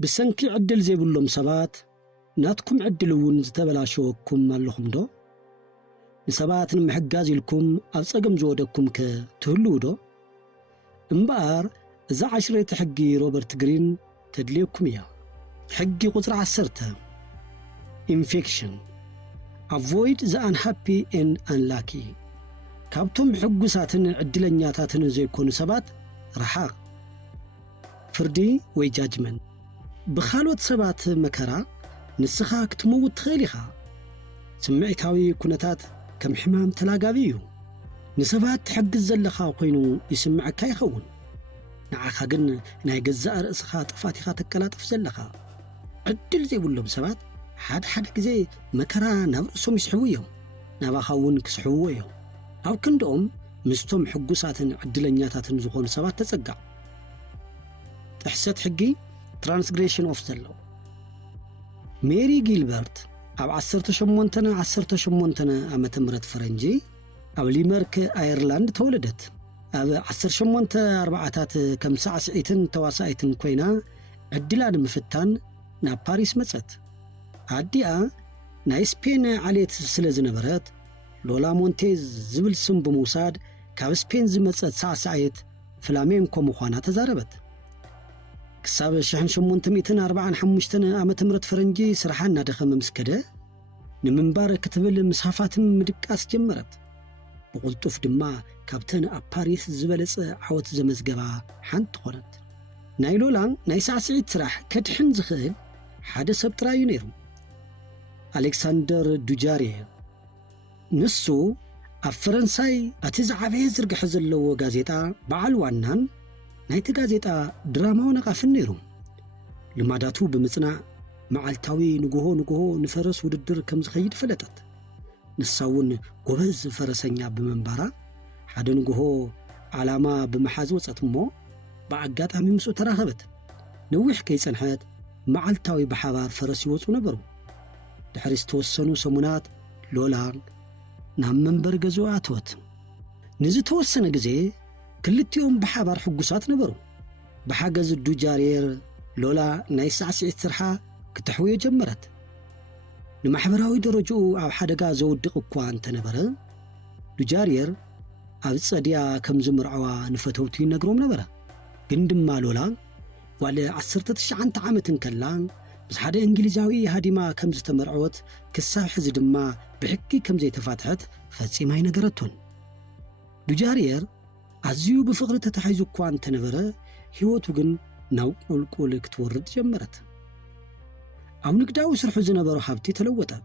بسنكي عدل زي بلوم سبات ناتكم عدلون زتبلاشوكم مالهم دو نسبات نمحقازي لكم أبصقم زودكم كتهلو دو انبار إذا 10 حقي روبرت جرين تدليكم يا حقي قطر عسرتها infection avoid the unhappy and unlucky كابتم حقوساتن عدلنياتاتن زي كون سبات رحاق فردي وي judgment بخالوت سبات مكرا نسخا كتموت تخيليخا سمعتاوي كونتات كم حمام تلاقابيو نسبات حق الزلخا قينو يسمعك يخون نعاخا قن ناي قزاء رأسخا طفاتيخا تكالاتف زلخا عدل زي بلوم سبات حد زي مكرا نبرسهم يسحويهم نباخاون كسحويهم أو كندوم مستوم حقوساتن عدلنياتاتن زخون سبات تسقع تحسات حقي transgression of the law ميري جيلبرت أو 18 عام تمرت فرنجي أو ليمرك أيرلاند تولدت أو 18 كم ساعة سعيتن تواسعيتن كوينا عدلان مفتان نا باريس مصت عديا نا سبين عليت سلز نبرت لولا مونتيز زبل سم بموساد كاب سبين زمصت ساعة فلامينكو مخوانا تزاربت كساب شحن 845 عام تمرت فرنجي سرحان دخم مسكده نمنبار كتبل مسحفات مدقاس جمرت بقلطف دما كابتن اباريس زبلص عوت زمزغبا حنت خونت نايلولان ناي ساسعيت سراح كدحن زخيل حدا سبتراي نيرو ألكسندر دوجاري نسو فرنساي اتزعبه زرغح زلو غازيطا بعل وانان نايت غازيطا دراما نقافن نيرو لماداتو بمصنع معالتاوي نغو نفرس وددر كم زخيد فلتت نساون غوبز فرسنيا بمنبارا حدا نغو علامه بمحاز وصتمو باغاطامي مسو تراخبت نوح كيصنحت معالتاوي بحبار فرس يوصو نبرو دحرس توسنو سمونات لولا نام منبر غزو اتوت نزي توسنه غزي كلتيوم بحبار حقوسات نبرو بحاجز دوجارير لولا نايساس يترحا كتحويه جمرت لمحبراوي درجو او حدغا زودق اكوان تنبره دوجارير اب صديا كم زمرعوا نفتوتي نغروم نبره گندما لولا ولا 19 عامتن كلان بس حدا انجليزاوي هاديما كم زتمرعوت كساب حز دما بحكي كم زي تفاتحت فصيماي نغرتون دوجارير ازيو بفقر تتحيزو اكوان تنبره هيوتو گن ناو قلقل كتورد جمرت أو نقداو سرحو زنبارو حابتي تلوتا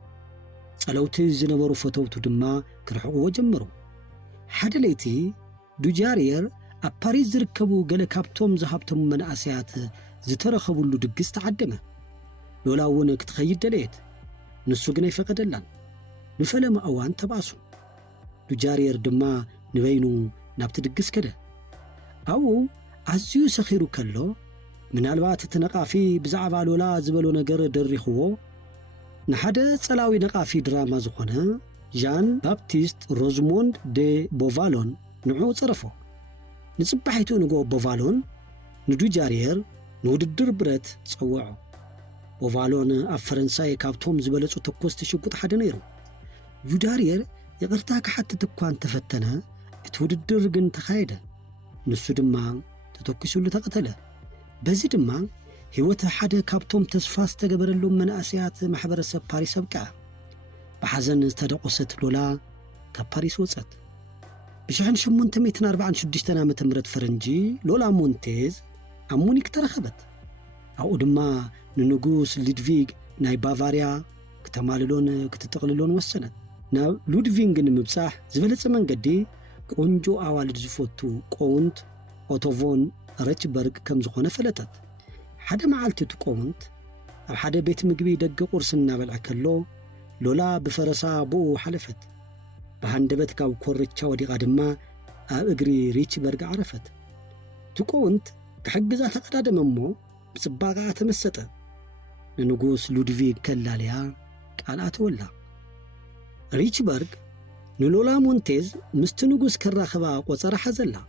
صلوتي زنبارو فتوتو دما كرحو وجمرو حدا ليتي دوجارير أباريز زركبو غالا كابتوم زهابتم من أسيات زترخبو اللو دقس تعدمه لولاون كتخيد دليت نسو غناي فقدلان نفلم أوان تباسو دوجارير دما نبينو نابت دقس كده أو عزيو سخيرو كلو من الوقت تنقافي بزعب لولا زبلو نجر دريخو نحدا صلاوي نقافي دراما زخونه جان بابتيست روزموند دي بوفالون نعو صرفو نصبحيتو نغو بوفالون ندوجارير نوددر برت صوعو بوفالون اب فرنساي كابتوم زبلصو تكوست شقط حدا نيرو يودارير يقرتاك حتى تكوان تفتنا توددر جن تخايده نسو دما تتوكسو لتقتله بزي دما هيوت حدا كابتوم تسفاس تقبرلو من أسيات محبرسة باريس بقع بحزن استدقوست لولا كباريس وصت بشحن 846 عام تمرت فرنجي لولا مونتيز أمونيك ترخبت أو دما ننقوس لودفيغ ناي بافاريا كتماللون كتتقللون وسنت نا لودفيغ نمبصح زبلص منقدي قنجو أوالد زفوتو قونت أوتوفون ريتشبرغ كم زخونه فلتت حدا معالتي تقومت او حدا بيت مغبي دق قرسنا بلعكلو لولا بفرسا بو حلفت بهندبت كاو كورچا ودي قدما اب اغري ريتشبرغ عرفت تقومت كحجزا تقدادممو بصباغا تمسطه ننغوس لودفيغ كلاليا قالات ولا ريتشبرغ نلولا مونتيز مستنغوس كراخبا قصره حزلا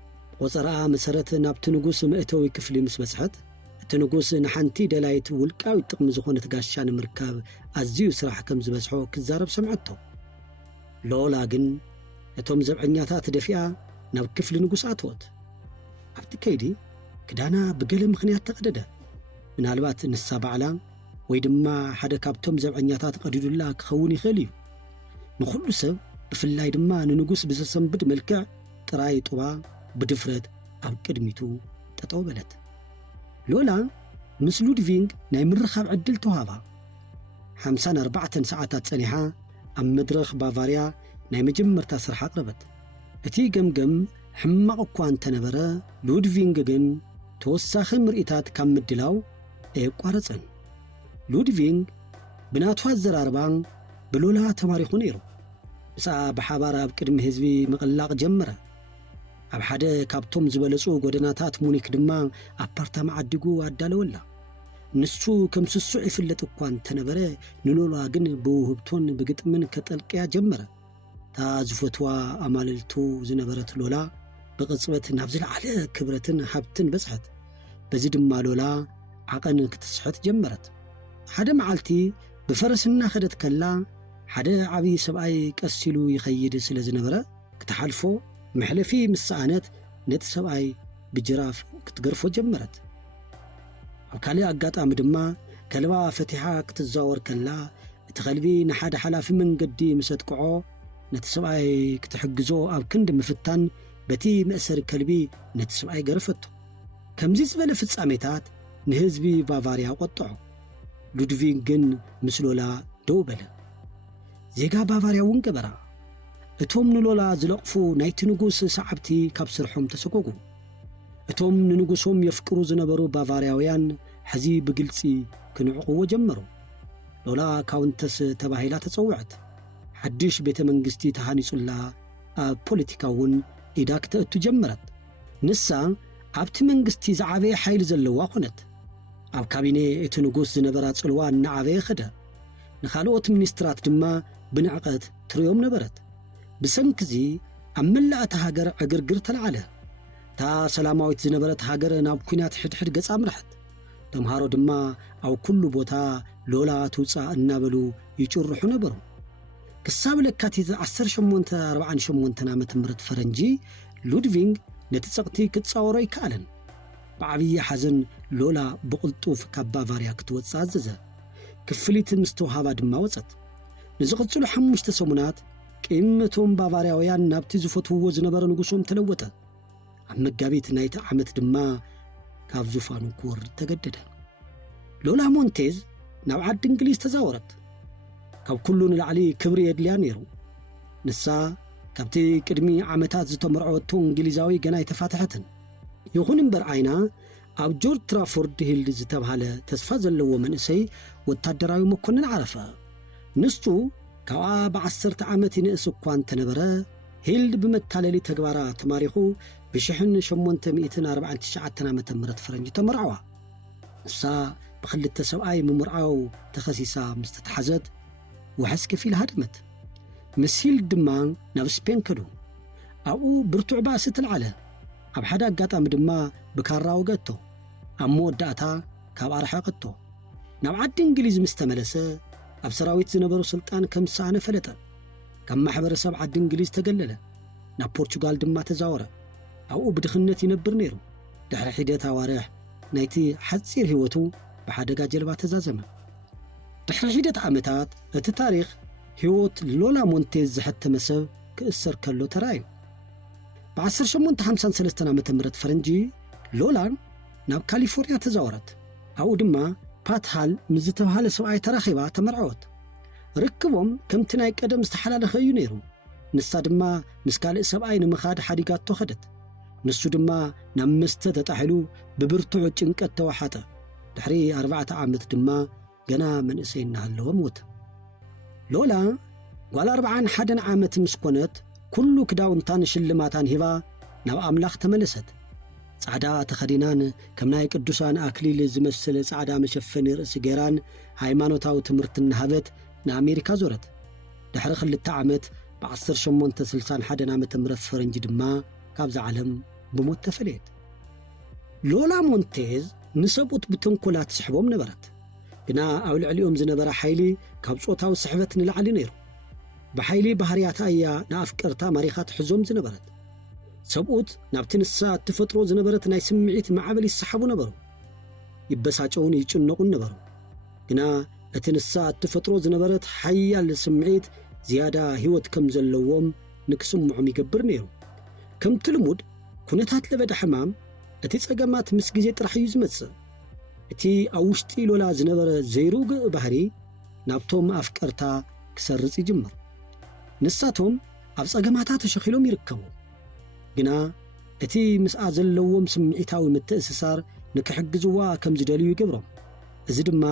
وصراء مسرت نابت نغوس مئتوي كفلي مسبسحت تنقوس نحنتي دلايت والقاوي ጥቅሚ ዝኾነት ጋሻ ንምርካብ ኣዝዩ ስራሕ ከም ዝበዝሖ ክዛረብ ሰምዐቶ ሎላ ግን እቶም ዘብዐኛታት ደፊኣ ናብ ክፍሊ ንጉስ ኣትወት ኣብቲ ከይዲ ክዳና ብገለ ምኽንያት ተቀደደ ምናልባት ንሳ ባዕላ ወይ ድማ ሓደ ካብቶም ዘብዐኛታት ቀዲዱላ ክኸውን ይኽእል እዩ ንኹሉ ሰብ ብፍላይ ድማ ንንጉስ ብዘሰንብድ መልክዕ ጥራይ ጡባ ብድፍረት ኣብ ቅድሚቱ ጠጠው በለት ሎላ ምስ ሉድቪንግ ናይ ምርኻብ ዕድል ተዋሃባ 54 ሰዓታት ጸኒሓ ኣብ መድረኽ ባቫርያ ናይ መጀመርታ ስራሕ ኣቕረበት እቲ ገምገም ሕማቕ እኳ እንተነበረ ሉድቪንግ ግን ተወሳኺ ምርኢታት ካብ ምድላው ኣይቋረፀን ሉድቪንግ ብናቱ ኣዘራርባ ብሎላ ተማሪኹ ነይሩ ብሳ ብሓባር ኣብ ቅድሚ ህዝቢ ምቕላቕ ጀመረ ኣብ ሓደ ካብቶም ዝበለጹ ጎደናታት ሙኒክ ድማ ኣፓርታማ ዓዲጉ ኣዳለወላ ንሱ ከም ስሱዕ ይፍለጥ እኳ እንተነበረ ንሎላ ግን ብውህብቶን ብግጥምን ከጠልቅያ ጀመረ ታ ዝፈትዋ ኣማልልቱ ዝነበረት ሎላ ብቕጽበት ናብ ዝለዓለ ክብረትን ሃብትን በጽሐት በዚ ድማ ሎላ ዓቐን ክትስሕት ጀመረት ሓደ መዓልቲ ብፈረስና ኸደት ከላ ሓደ ዓብዪ ሰብኣይ ቀሲሉ ይኸይድ ስለ ዝነበረ ክትሓልፎ መሕለፊ ምስኣነት ነቲ ሰብኣይ ብጅራፍ ክትገርፎ ጀመረት ኣብ ካልእ ኣጋጣሚ ድማ ከልባ ፈቲሓ ክትዛወር ከላ እቲ ኸልቢ ንሓደ ሓላፊ መንገዲ ምስ ኣጥቅዖ ነቲ ሰብኣይ ክትሕግዞ ኣብ ክንዲ ምፍታን በቲ መእሰሪ ከልቢ ነቲ ሰብኣይ ገረፈቶ ከምዚ ዝበለ ፍጻሜታት ንህዝቢ ባቫርያ ቆጥዖ ሉድቪንግ ግን ምስ ሎላ ደው በለ ዜጋ ባቫርያ እውን ገበራ እቶም ንሎላ ዝለቕፉ ናይቲ ንጉስ ሰዓብቲ ካብ ስርሖም ተሰጎጉ እቶም ንንጉሶም የፍቅሩ ዝነበሩ ባቫርያውያን ሕዚ ብግልፂ ክንዕቕዎ ጀመሩ ሎላ ካውንተስ ተባሂላ ተጸውዐት ሓድሽ ቤተ መንግስቲ ተሃኒጹላ ኣብ ፖለቲካ እውን ኢዳ ክትእቱ ጀመረት ንሳ ኣብቲ መንግስቲ ዝዓበየ ሓይሊ ዘለዋ ኾነት ኣብ ካቢኔ እቲ ንጉስ ዝነበራ ጽልዋ እናዓበየ ኸደ ንኻልኦት ሚኒስትራት ድማ ብንዕቐት ትርዮም ነበረት ብሰንኪዚ ኣብ መላእቲ ሃገር ዕግርግር ተለዓለ ታ ሰላማዊት ዝነበረት ሃገር ናብ ኩናት ሕድሕድ ገጻ ምራሕት ተምሃሮ ድማ ኣብ ኩሉ ቦታ ሎላ ትውፃእ እናበሉ ይጭርሑ ነበሩ ክሳብ ለካቲት 1848 ዓመተ ምህረት ፈረንጂ ሉድቪንግ ነቲ ጸቕቲ ክትጻወሮ ይከኣለን ብዓብዪ ሓዘን ሎላ ብቕልጡፍ ካብ ባቫርያ ክትወፅእ ኣዘዘ ክፍሊት ምስ ተውሃባ ድማ ወፀት ንዝቕጽሉ 5 ሰሙናት ቅምቶም ባቫርያውያን ናብቲ ዝፈትውዎ ዝነበረ ንጉሶም ተለወጠ ኣብ መጋቢት ናይቲ ዓመት ድማ ካብ ዙፋኑ ክወርድ ተገደደ ሎላ ሞንቴዝ ናብ ዓዲ እንግሊዝ ተዛወረት ካብ ኩሉ ንላዕሊ ክብሪ የድልያ ነይሩ ንሳ ካብቲ ቅድሚ ዓመታት ዝተመርዐወቶ እንግሊዛዊ ገና ይተፋትሐትን ይኹን እምበር ዓይና ኣብ ጆርጅ ትራፎርድ ሂልድ ዝተብሃለ ተስፋ ዘለዎ መንእሰይ ወታደራዊ መኮንን ዓረፈ ንሱ ካብኣ ብ10 ዓመት ይንእስ እኳ እንተነበረ ሂልድ ብመታለሊ ተግባራ ተማሪኹ ብ1849 ዓመተ ምህረት ፈረንጂ ተመርዐዋ ንሳ ብኽልተ ሰብኣይ ምምርዓው ተኸሲሳ ምስ ተተሓዘት ወሕስ ከፊል ሃደመት ምስ ሂልድ ድማ ናብ ስፔን ከዱ ኣብኡ ብርቱዕ ባእሲ ተለዓለ ኣብ ሓደ ኣጋጣሚ ድማ ብካራ ወገቶ ኣብ መወዳእታ ካብ ኣርሐቐቶ ናብ ዓዲ እንግሊዝ ምስ ተመለሰ ኣብ ሰራዊት ዝነበሩ ስልጣን ከም ሳነ ፈለጠ ካብ ማሕበረሰብ ዓዲ እንግሊዝ ተገለለ ናብ ፖርቹጋል ድማ ተዛወረ ኣብኡ ብድኽነት ይነብር ነይሩ ድሕሪ ሒደት ኣዋርሕ ናይቲ ሓፂር ህይወቱ ብሓደጋ ጀልባ ተዛዘመ ድሕሪ ሒደት ዓመታት እቲ ታሪኽ ህይወት ሎላ ሞንቴዝ ዝሕተመ ሰብ ክእሰር ከሎ ተራእዩ ብ1853 ዓመተ ምህረት ፈረንጂ ሎላ ናብ ካሊፎርኒያ ተዛወረት ኣብኡ ድማ ፓትሃል ምስ ዝተባሃለ ሰብኣይ ተራኺባ ተመርዐወት ርክቦም ከምቲ ናይ ቀደም ዝተሓላለኸ እዩ ነይሩ ንሳ ድማ ምስ ካልእ ሰብኣይ ንምኻድ ሓዲጋቶ ኸደት ንሱ ድማ ናብ መስተ ተጣሒሉ ብብርቱዕ ጭንቀት ተዋሓጠ ድሕሪ 4 ዓመት ድማ ገና መንእሰይ እናሃለወ ሞተ ሎላ ጓል 41 ዓመት ምስ ኮነት ኩሉ ክዳውንታን ሽልማታን ሂባ ናብ ኣምላኽ ተመለሰት ጻዕዳ ተኸዲናን ከም ናይ ቅዱሳን ኣክሊል ዝመስለ ጻዕዳ መሸፈኒ ርእሲ ገይራን ሃይማኖታዊ ትምህርቲ እናሃበት ንኣሜሪካ ዞረት ድሕሪ 2 ዓመት ብ1861 ዓመተ ምህረት ፈረንጂ ድማ ካብዚ ዓለም ብሞት ተፈለየት ሎላ ሞንቴዝ ንሰብኡት ብተንኮላት ስሕቦም ነበረት ግና ኣብ ልዕሊኦም ዝነበረ ሓይሊ ካብ ጾታዊ ስሕበት ንላዕሊ ነይሩ ብሓይሊ ባህርያታ እያ ንኣፍቀርታ ማሪኻ ትሕዞም ዝነበረት ሰብኡት ናብቲ ንሳ እትፈጥሮ ዝነበረት ናይ ስምዒት ማዕበል ይሰሓቡ ነበሩ ይበሳጨውን ይጭነቁን ነበሩ ግና እቲ ንሳ እትፈጥሮ ዝነበረት ሓያል ስምዒት ዝያዳ ህይወት ከም ዘለዎም ንክስምዖም ይገብር ነይሩ ከምቲ ልሙድ ኩነታት ለበዳ ሕማም እቲ ጸገማት ምስ ግዜ ጥራሕ እዩ ዝመጽእ እቲ ኣብ ውሽጢ ሎላ ዝነበረ ዘይርግእ ባህሪ ናብቶም ኣፍቀርታ ክሰርጽ ይጅምር ንሳቶም ኣብ ጸገማታ ተሸኺሎም ይርከቡ ግና እቲ ምስኣ ዘለዎም ስምዒታዊ ምትእስሳር ንክሕግዝዋ ከም ዝደልዩ ይገብሮም እዚ ድማ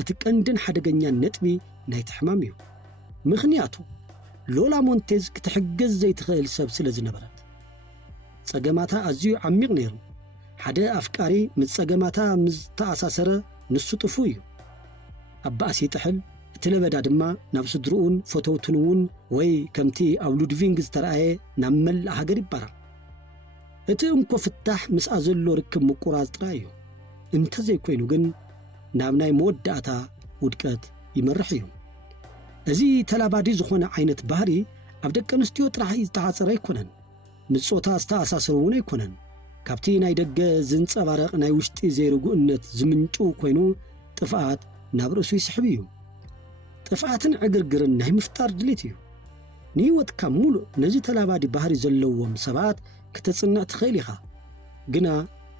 እቲ ቀንድን ሓደገኛን ነጥቢ ናይቲ ሕማም እዩ ምኽንያቱ ሎላ ሞንቴዝ ክትሕግዝ ዘይትኽእል ሰብ ስለ ዝነበረት ጸገማታ ኣዝዩ ዓሚቕ ነይሩ ሓደ ኣፍቃሪ ምስ ጸገማታ ምስ ተኣሳሰረ ንሱ ጥፉ እዩ ኣብ ባእሲ ይጥሕል እቲ ለበዳ ድማ ናብ ስድርኡን ፈተውትንውን ወይ ከምቲ ኣብ ሉድቪንግ ዝተረኣየ ናብ መላእ ሃገር ይባራቕ እቲ እንኮ ፍታሕ ምስኣ ዘሎ ርክብ ምቁራዝ ጥራይ እዩ እንተዘይኮይኑ ግን ናብ ናይ መወዳእታ ውድቀት ይመርሕ እዩ እዚ ተላባዲ ዝኾነ ዓይነት ባህሪ ኣብ ደቂ ኣንስትዮ ጥራሕ ዝተሓፀረ ኣይኮነን ምስ ጾታ ዝተኣሳሰሩ እውን ኣይኮነን ካብቲ ናይ ደገ ዝንጸባረቕ ናይ ውሽጢ ዘይርጉእነት ዝምንጩ ኮይኑ ጥፍኣት ናብ ርእሱ ይስሕብ እዩ ጥፍኣትን ዕግርግርን ናይ ምፍጣር ድሌት እዩ ንህይወትካ ሙሉእ ነዚ ተላባዲ ባህሪ ዘለዎም ሰባት ክትጽንዕ ትኽእል ኢኻ ግና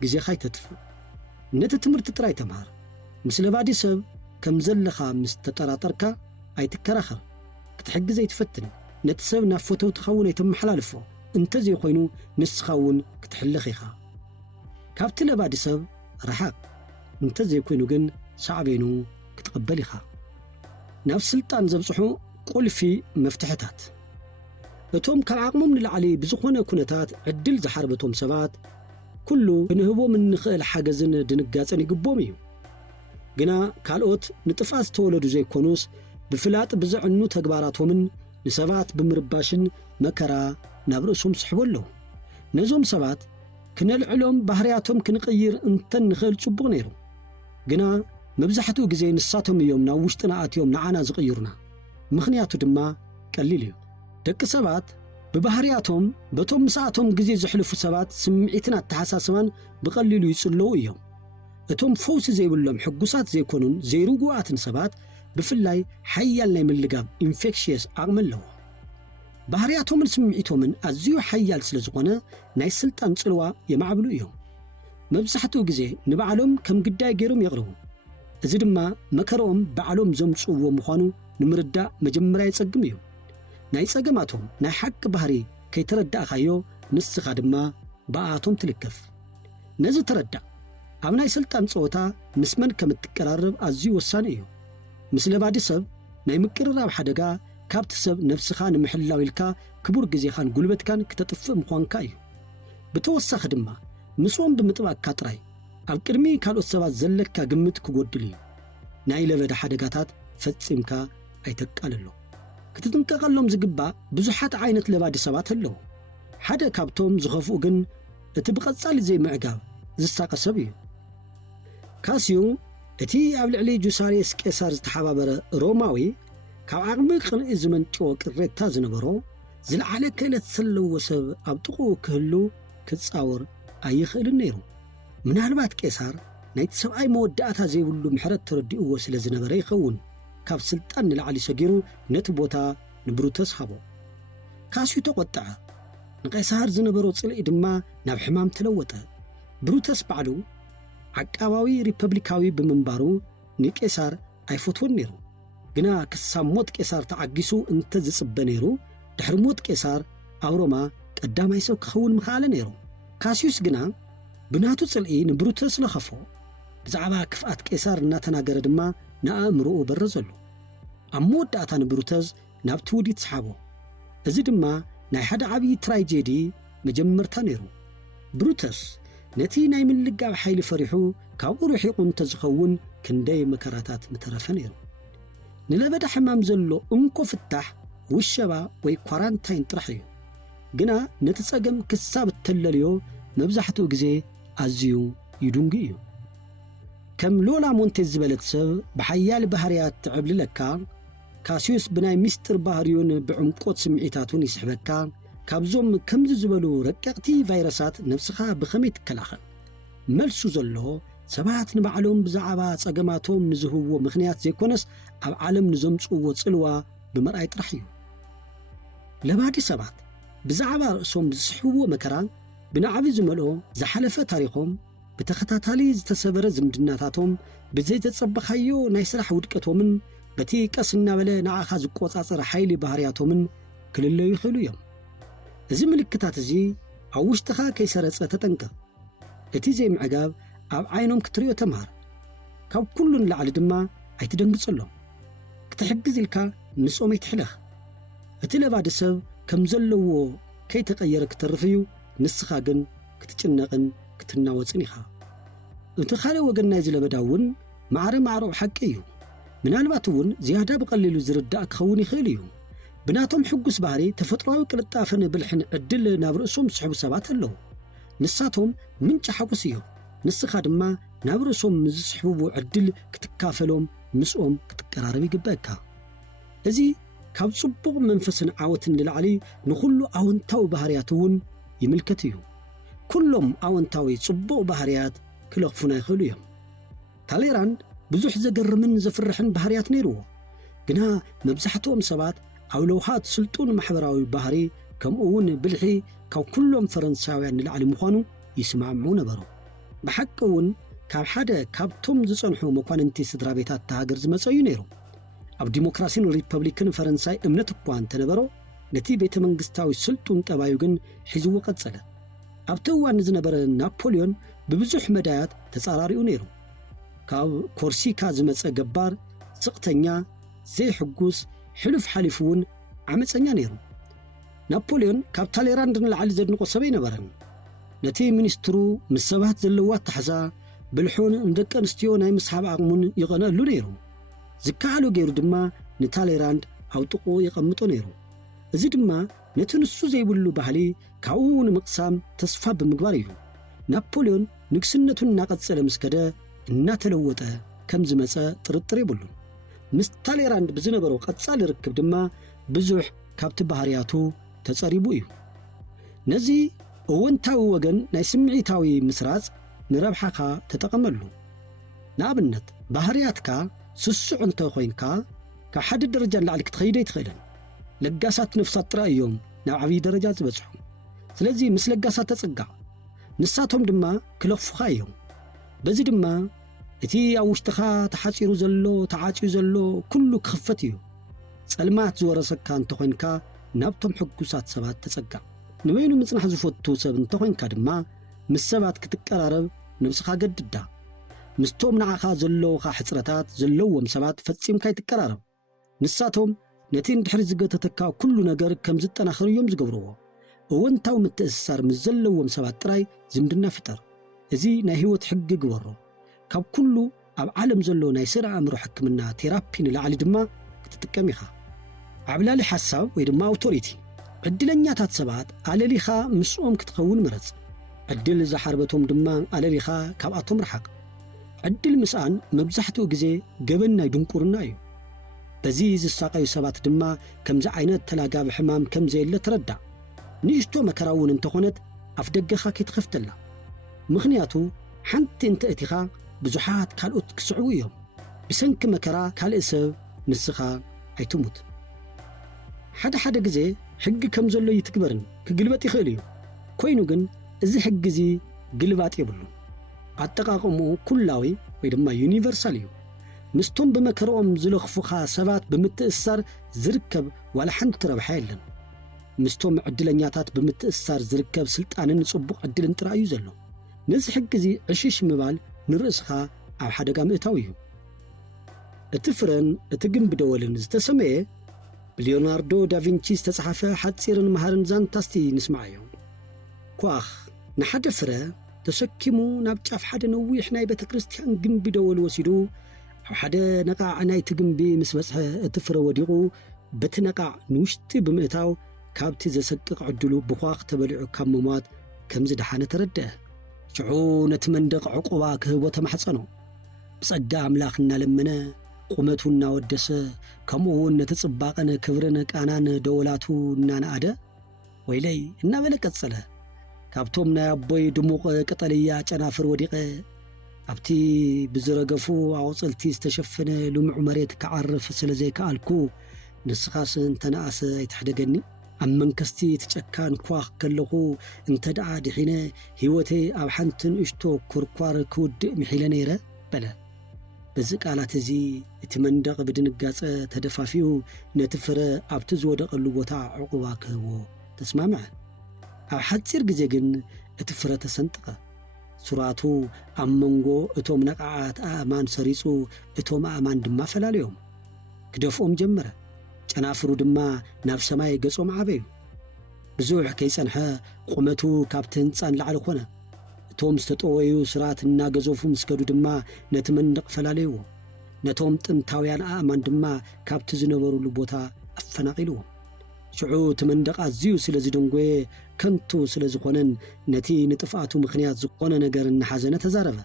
ግዜኻ ይተትፍእ ነቲ ትምህርቲ ጥራይ ተምሃር ምስ ለባዲ ሰብ ከም ዘለኻ ምስ ተጠራጠርካ ኣይትከራኸር ክትሕግዝ ኣይትፈትን ነቲ ሰብ ናብ ፈተውትኻ እውን ኣይተመሓላልፎ እንተዘይኮይኑ ንስኻ እውን ክትሕልኽ ኢኻ ካብቲ ለባዲ ሰብ ረሓቕ እንተዘይኮይኑ ግን ሳዕቤኑ ክትቕበል ኢኻ ናብ ስልጣን ዘብጽሑ ቁልፊ መፍትሕታት እቶም ካብ ዓቕሞም ንላዕሊ ብዝኾነ ኩነታት ዕድል ዝሓርበቶም ሰባት ኩሉ ክንህቦም እንኽእል ሓገዝን ድንጋጸን ይግቦም እዩ ግና ካልኦት ንጥፋት ዝተወለዱ ዘይኮኑስ ብፍላጥ ብዝዕኑ ተግባራቶምን ንሰባት ብምርባሽን መከራ ናብ ርእሶም ስሕቦ ኣለዉ ነዞም ሰባት ክነልዕሎም ባህርያቶም ክንቕይር እንተንኽእል ጽቡቕ ነይሩ ግና መብዛሕትኡ ግዜ ንሳቶም እዮም ናብ ውሽጥና ኣትዮም ንዓና ዝቕይሩና ምኽንያቱ ድማ ቀሊል እዩ ደቂ ሰባት ብባህርያቶም በቶም ምስኣቶም ግዜ ዘሕልፉ ሰባት ስምዒትን ኣተሓሳስባን ብቐሊሉ ይጽለዉ እዮም እቶም ፈውሲ ዘይብሎም ሕጉሳት ዘይኮኑን ዘይርጉኣትን ሰባት ብፍላይ ሓያል ናይ ምልጋብ ኢንፌክሽየስ ዓቕሚ ኣለዎ ባህርያቶምን ስምዒቶምን ኣዝዩ ሓያል ስለ ዝኾነ ናይ ስልጣን ጽልዋ የማዕብሉ እዮም መብዛሕትኡ ግዜ ንባዕሎም ከም ግዳይ ገይሮም የቕርቡ እዚ ድማ መከሮኦም ባዕሎም ዘምጽእዎ ምዃኑ ንምርዳእ መጀመርያ ይጸግም እዩ ናይ ጸገማቶም ናይ ሓቂ ባህሪ ከይተረዳእኻዮ ንስኻ ድማ ብኣቶም ትልከፍ ነዚ ተረዳእ ኣብ ናይ ስልጣን ጸወታ ምስ መን ከም እትቀራርብ ኣዝዩ ወሳኒ እዩ ምስ ለባዲ ሰብ ናይ ምቅርራብ ሓደጋ ካብቲ ሰብ ነፍስኻ ንምሕላው ኢልካ ክቡር ግዜኻን ጉልበትካን ክተጥፍእ ምዃንካ እዩ ብተወሳኺ ድማ ምስኦም ብምጥባቅካ ጥራይ ኣብ ቅድሚ ካልኦት ሰባት ዘለካ ግምት ክጎድል እዩ ናይ ለበዳ ሓደጋታት ፈጺምካ ኣይተቃልሎ ክትጥንቀቐሎም ዝግባእ ብዙሓት ዓይነት ለባዲ ሰባት ኣለዉ ሓደ ካብቶም ዝኸፍኡ ግን እቲ ብቐጻሊ ዘይምዕጋብ ዝሳቀ ሰብ እዩ ካስዩ እቲ ኣብ ልዕሊ ጁሳርየስ ቄሳር ዝተሓባበረ ሮማዊ ካብ ዓቕሚ ቅንኢ ዝመንጭዎ ቅሬታ ዝነበሮ ዝለዓለ ክእለት ዘለዎ ሰብ ኣብ ጥቕኡ ክህሉ ክጻወር ኣይኽእልን ነይሩ ምናልባት ቄሳር ናይቲ ሰብኣይ መወዳእታ ዘይብሉ ምሕረት ተረዲእዎ ስለ ዝነበረ ይኸውን ካብ ስልጣን ንላዕሊ ሰጊሩ ነቲ ቦታ ንብሩተስ ሃቦ ካስዩ ተቖጥዐ ንቄሳር ዝነበሮ ጽልኢ ድማ ናብ ሕማም ተለወጠ ብሩተስ ባዕሉ ዓቃባዊ ሪፐብሊካዊ ብምንባሩ ንቄሳር ኣይፈትዎን ነይሩ ግና ክሳብ ሞት ቄሳር ተዓጊሱ እንተ ዝጽበ ነይሩ ድሕሪ ሞት ቄሳር ኣብ ሮማ ቀዳማይ ሰብ ክኸውን ምኽኣለ ነይሩ ካስዩስ ግና ብናቱ ጽልኢ ንብሩተስ ለኸፎ ብዛዕባ ክፍኣት ቄሳር እናተናገረ ድማ ንኣእምሮኡ በረዘሉ ኣብ መወዳእታ ንብሩተስ ናብቲ ውዲት ሰሓቦ እዚ ድማ ናይ ሓደ ዓብዪ ትራጀዲ መጀመርታ ነይሩ ብሩተስ ነቲ ናይ ምልጋብ ሓይሊ ፈሪሑ ካብኡ ርሒቑ እንተዝኸውን ክንደይ መከራታት ምተረፈ ነይሩ ንለበዳ ሕማም ዘሎ እንኮ ፍታሕ ውሸባ ወይ ኳራንታይን ጥራሕ እዩ ግና ነቲ ጸገም ክሳብ እተለልዮ መብዛሕትኡ ግዜ ኣዝዩ ይዱንጊ እዩ كم لولا مونتيز بلتسب بحيال بحريات تعبل لكا كاسيوس بناي مستر بحريون بعمقوت سمعيتاتون يسحبكا كابزوم كم زبلو ركقتي فيروسات نفسها بخميت كلاخل ملسو زلو سبات نبعلوم بزعبا صقماتهم نزهو مخنيات زيكونس اب عالم نزمصو صلوا بمرأي طرحيو لبادي سبات بزعبا رأسهم زحبو مكران بنعبي زملو زحلفة تاريخهم بتختاتالي زتسبر زمدناتاتهم بزي تصبخايو ناي سراح ودقتومن بتي قسنا بلا نعاخا زقوصاصر حيلي بحرياتومن كللو يخلو يوم እዚ ምልክታት እዚ ኣብ ውሽጥኻ ከይሰረፀ ተጠንቀቕ እቲ ዘይምዕጋብ ኣብ ዓይኖም ክትሪኦ ተምሃር ካብ ኩሉ ንላዕሊ ድማ ኣይትደንግፀሎም ክትሕግዝ ኢልካ ንሶም ኣይትሕለኽ እቲ ለባዲ ሰብ ከም ዘለዎ ከይተቐየረ ክትርፍ እዩ ንስኻ ግን ክትጭነቕን ክትናወፅን ኢኻ እቲ ካልእ ወገን ናይ ዝለበዳ እውን ማዕረ ሓቂ እዩ ምናልባት እውን ዝያዳ ብቐሊሉ ዝርዳእ ክኸውን ይኽእል እዩ بناتهم حقوس بحري تفطروا قلطافن بالحن عدل ናብ ርእሶም ዝሕቡ ሰባት ኣለዉ ንሳቶም ምንጭ ሓጎስ እዮም ንስኻ ድማ ናብ ርእሶም ዝሕቡ ዕድል ክትካፈሎም ምስኦም ክትቀራረብ ይግባእካ እዚ ካብ ጽቡቕ መንፈስን ዓወትን ንላዕሊ ንኹሉ ኣወንታዊ ባህርያት እውን ይምልከት እዩ ኩሎም ኣወንታዊ ጽቡቕ ባህርያት ክለኽፉና ይኽእሉ እዮም ታሌራንድ ብዙሕ ዘገርምን ዘፍርሕን ባህርያት ነይርዎ ግና መብዛሕትኦም ሰባት أولوهات سلطون محبراوي بحري كم أون بلحي كاو كلهم فرنساويان نلعلي مخانو يسمعمو نبرو بحق أون كاب حدا كاب توم زصنحو مكوان انتي سدرابيتات تهاجر زمسايو نيرو أو ديمقراسين وريبابليكن فرنساي امنتو بوان تنبرو نتي بيت منغستاوي سلطون تبايوغن حزو وقت سلا أو توان نزنبر نابوليون ببزوح مدايات تساراريو نيرو كاو كورسيكا زمسا جبار سقتنيا زي حقوس حلف حلفون عمصنيا نيرو نابوليون كاب تاليراند نلعل زدنقو سبي نبرن نتي مينسترو مسبات زلوات تحزا بالحون ندق انستيو ناي مسحاب عقمون يقنالو نيرو زكالو غيرو دما نتاليراند اوطقو يقمطو نيرو ازي دما نتنسو زيبلو بحالي كاون مقسام تصفى بمغبار يو نابوليون نكسنتون ناقصله مسكده እና ተለወጠ ከም ዝመጸ ጥርጥር ይብሉ ምስተሌራንድ ብዝነበሮ ቀጻሊ ርክብ ድማ ብዙሕ ካብቲ ባህርያቱ ተጸሪቡ እዩ ነዚ እወንታዊ ወገን ናይ ስምዒታዊ ምስራጽ ንረብሓኻ ተጠቀመሉ ንኣብነት ባህርያትካ ስሱዕ እንተ ኮይንካ ካብ ሓደ ደረጃ ንላዕሊ ክትኸይደ ይትኽእልን ለጋሳት ነፍሳት ጥራይ እዮም ናብ ዓብዪ ደረጃ ዝበጽሑ ስለዚ ምስ ለጋሳት ተጸጋዕ ንሳቶም ድማ ክለኽፉኻ እዮም በዚ ድማ እቲ ኣብ ውሽጥኻ ተሓፂሩ ዘሎ ተዓፂዩ ዘሎ ኩሉ ክኽፈት እዩ ጸልማት ዝወረሰካ እንተ ኮይንካ ናብቶም ሕጉሳት ሰባት ተጸጋዕ ንበይኑ ምጽናሕ ዝፈቱ ሰብ እንተ ኮይንካ ድማ ምስ ሰባት ክትቀራረብ ነብስኻ ገድዳ ምስቶም ንዓኻ ዘለውኻ ሕፅረታት ዘለዎም ሰባት ፈጺምካ ይትቀራረብ ንሳቶም ነቲ እንድሕሪ ዝገተተካ ኩሉ ነገር ከም ዝጠናኸሩ እዮም ዝገብርዎ እወንታዊ ምትእስሳር ምስ ዘለዎም ሰባት ጥራይ ዝምድና ፍጠር እዚ ናይ ህይወት ሕጊ ግበሮ ካብ ኩሉ ኣብ ዓለም ዘሎ ናይ ስነ ኣእምሮ ሕክምና ቴራፒ ንላዕሊ ድማ ክትጥቀም ኢኻ ኣብ ላዕሊ ሓሳብ ወይ ድማ ኣውቶሪቲ ዕድለኛታት ሰባት ኣለሊኻ ምስኦም ክትኸውን ምረጽ ዕድል ዝሓርበቶም ድማ ኣለሊኻ ካብኣቶም ርሓቕ ዕድል ምስኣን መብዛሕትኡ ግዜ ገበን ናይ ድንቁርና እዩ በዚ ዝሳቀዩ ሰባት ድማ ከምዚ ዓይነት ተላጋቢ ሕማም ከም ዘየለ ትረዳእ ንእሽቶ መከራ እውን እንተኾነት ኣፍ ደገኻ ከይትኸፍተላ ምኽንያቱ ሓንቲ እንተ እቲኻ ብዙሓት ካልኦት ክስዕቡ እዮም ብሰንኪ መከራ ካልእ ሰብ ንስኻ ኣይትሙት ሓደ ግዜ ሕጊ ከም ዘሎ ይትግበርን ክግልበጥ ይኽእል እዩ ኮይኑ ግን እዚ ሕጊ እዚ ግልባጥ የብሉ ኣጠቃቅሙ ኩላዊ ወይ ድማ ዩኒቨርሳል እዩ ምስቶም በመከረኦም ዝለኽፉኻ ሰባት ብምትእሳር ዝርከብ ዋላ ሓንቲ ረብሓ የለን ምስቶም ዕድለኛታት ብምትእሳር ዝርከብ ስልጣንን ጽቡቕ ዕድልን ጥራይ እዩ ዘሎ ነዚ ሕጊ እዚ ዕሽሽ ምባል ንርእስኻ ኣብ ሓደጋ ምእታው እዩ እቲ ፍረን እቲ ግንቢ ደወልን ዝተሰመየ ብሊዮናርዶ ዳቪንቺ ዝተጻሕፈ ሓጺርን መሃርን ዛንታስቲ ንስማዕ እዩ ኳኽ ንሓደ ፍረ ተሰኪሙ ናብ ጫፍ ሓደ ነዊሕ ናይ ቤተ ክርስቲያን ግንቢ ደወል ወሲዱ ኣብ ሓደ ነቓዕ ናይቲ ግንቢ ምስ በጽሐ እቲ ፍረ ወዲቑ በቲ ነቓዕ ንውሽጢ ብምእታው ካብቲ ዘሰቅቕ ዕድሉ ብኳኽ ተበሊዑ ካብ ምሟት ከም ዝደሓነ ተረድአ ሽዑ ነቲ መንደቕ ዕቁባ ክህቦ ተማሕፀኖ بصقى أملاخنا لمنا قمتونا ودسة كمون نتصباقنا كبرنا كانان دولاتو نانا أدا ويلي إنا بلك الصلاة كابتومنا يبوي دموق قطلية جنافر وديقة أبتي بزرقفو عوصلتي استشفنا لمع مريت كعرف سلزي كالكو نسخاس انتناس يتحدقني أمن كستي تشكان كواخ كلخو انت دعا دحينة هيوتي أو حنتن اشتو كوركوار كود محيلانيرا بلا بزق على تزي اتمندق بدنقاس تدفافيو نتفر أبتزو دقلو بوتا عقواكو تسمع معه أو حتسير قزيقن اتفر تسنتقه سراتو أمنغو اتوم نقعات آمان سريسو اتوم آمان دما فلاليوم كدفهم جمرة جنافرو دما ناف سماي قصوم عابيو بزوح كيسانها قمتو كابتن سان لعلقونا اتوم ستطويو سرات ناقزوفو مسكدو دما نتمندق فلاليو نتوم تنتاويان آمان دما كابت زنبرو لبوتا أفناقيلو شعو تمندق أزيو سلزي دنقوي كنتو سلزي قونن نتي نتفاتو مخنيات زقونا نقرن حازنة تزارفة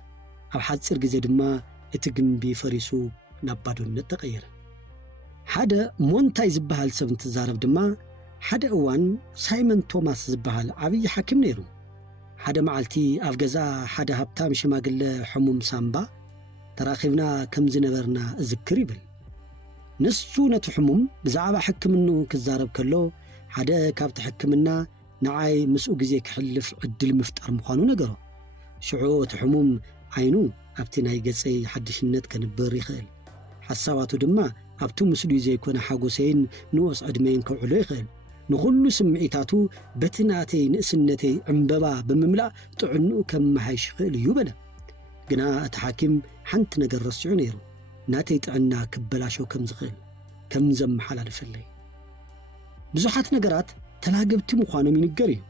أو حاد سرق زيدما اتقن بي فريسو نبادو نتقير حدا مونتاي زبهال سبن تزارف دما حدا اوان سايمون توماس زبهال عبي حاكم نيرو حدا معالتي أفقزا حدا هبتام شماقل حموم سامبا تراخبنا كم زنبرنا ذكريبل نسو نتحمم بزعبا حكمنو كزارب كلو حدا كابت حكمنا نعاي مسؤو جزي كحلف عدل مفتر مخانو نقرو شعو تحمم عينو أبتناي قصي حدش النت كنبر يخيل حساباتو دما أبتو مسؤو زي كون حاقوسين نوص عدمين كوعلو يخيل نخلو سمعيتاتو بتناتي نقسنتي عمبابا بمملأ تعنو كم هايش خيل يوبلا قنا أتحاكم حنت نقر رسعو نيرو ناتي تعنا كبلاشو كم زغيل كم زم حلال فلي بزوحات نقرات تلاقبتي مخانو من القريو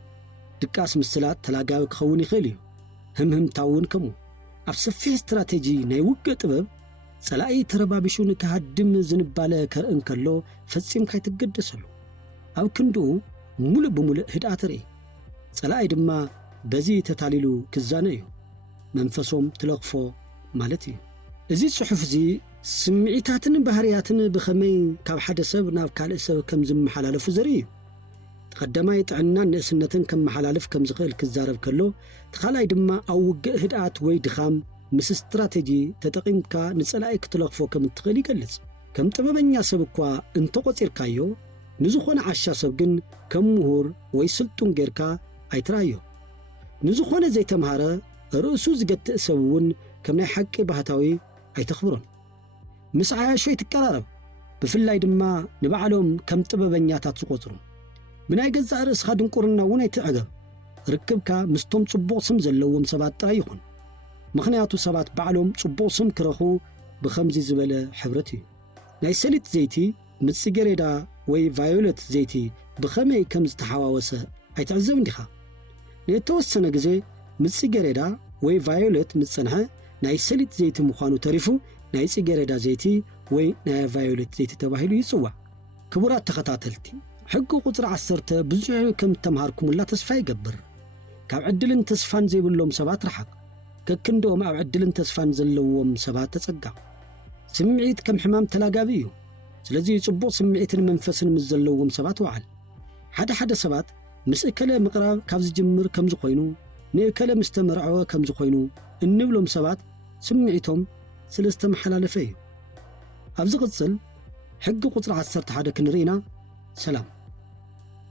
دكاس مسلات تلاقاو كخوني خيليو هم تاون كمو أفسفي استراتيجي نايوقع طبب سلاقي تربابشون كهدم زنبالة كرئن كالو فسيم كاي تقدسلو أو كندو مولي بمولي هداتري سلاقي دما بزي تتاليلو كزانيو منفسوم تلغفو مالتي إزي الصحف زي سمعيتاتن بهرياتن بخمي كاب حدا سب ناب كالي سب كم زم حلالفو زريو تقدما يتعنان نقسنتن كم حلالف كم زغيل كزارب كلو تخالاي دما أوقع هدات ويدخام مس استراتيجي تتقيمكا نسألايك تلغفو كم تغيل يقلز كم تبابنيا سبكوا انتو قصير كايو نزخون عشا سبقن كم مهور ويسلتون غيركا ايترايو نزخون زي تمهارة رؤسو زقت تأسوون كم ناي حقي بهتاوي أي تخبرون مسعى شوي تكرارب بفلاي دما نبعلهم كم طببنياتات سقوطرون من أي جزء رأس خادم قرنا وناي تعقب ركبكا مستوم صبو سم زلوهم سبات ترايخون مخنياتو سبات بعلهم صبو سم كرخو بخمزي زبالة حبرتي ناي سليت زيتي متسيجريدا وي فايولت زيتي بخمي كم زتحواوسة أي تعزب اندخا نيتوسنا جزي متسيجريدا وي فايولت متصنها ناي سليت زيت مخانو تريفو ناي سيجريدا زيتي وي ناي فايولت زيتي تباهيلو يسوا كبرات تخطاتلتي حقو قطر عسرت بزعو كم تمهاركم لا تسفى يقبر كاب عدلن تسفان زي بلوم سبات رحق ككندو ما عدلن تسفان زلوم سبات تسقع سمعيت كم حمام تلاقابيو سلازي يصبو سمعيتن منفسن مزلوم سبات وعال حدا سبات مسئكلا مقراب كابز جمر كم زخوينو نيكلا مستمرعو كم زخوينو النبلوم سبات سمعيتهم سلستم حلال فيه أبزغ الصل حق قطر عسرت حدا كنرينا سلام